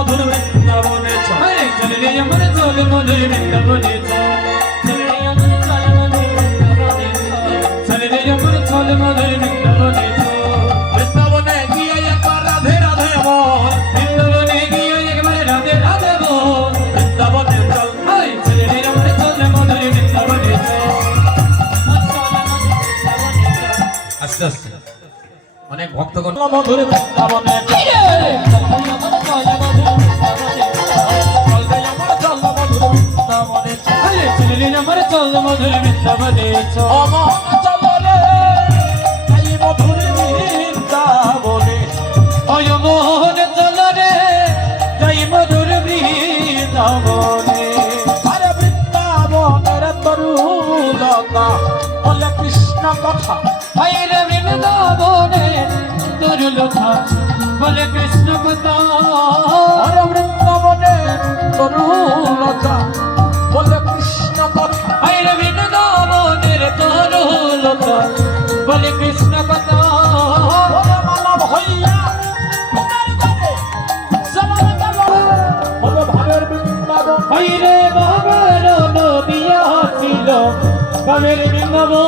মধুর বৃন্দাবনে চল চল রে আমার চল মধুর বৃন্দাবনে চল চল রে আমার চল মধুর বৃন্দাবনে চল রে আমার চল মধুর বৃন্দাবনে চল বৃন্দাবনে গিয়ে একবার রাধে রাধে বল বৃন্দাবনে গিয়ে একবার রাধে রাধে বল বৃন্দাবনে চল চল রে আমার চল মধুর বৃন্দাবনে চল আস্তে আস্তে অনেক ভক্তগণ মধুর বৃন্দাবনে চল আমার চল মধুর বৃন্দাবনে চল অমন চল রে এই মধুর বৃন্দাবনে ওই মোহন চল রে এই মধুর বৃন্দাবনে আরে বৃন্দাবনের তরুলতা বলে কৃষ্ণ কথা আরে বৃন্দাবনের তরুলতা বলে কৃষ্ণ কথা আরে বৃন্দাবনের তরুলতা বলে কৃষ্ণ কথা আরে বৃন্দাবনের তরুলতা বলে কৃষ্ণ কথা ওরে মানব হইয়া ভাবের বৃন্দাবন হইরে বাবার নদিয়া ছিল ভাবের বৃন্দাবন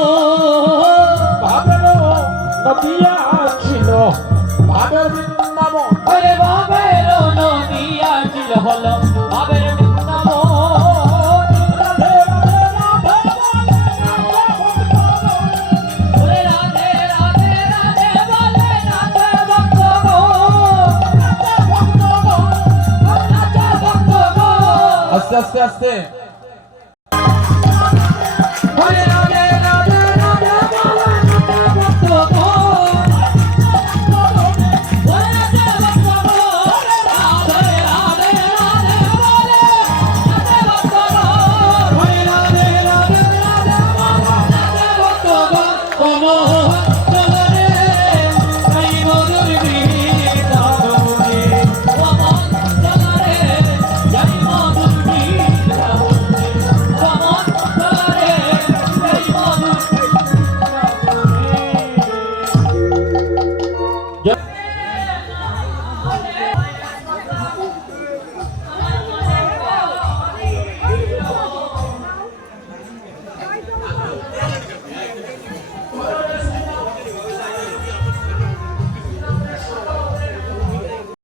ভাবের নদিয়া ছিল ভাবের বৃন্দাবন ওরে ভাবের নদিয়া ছিল হলো ভাবের আস্তে আস্তে আস্তে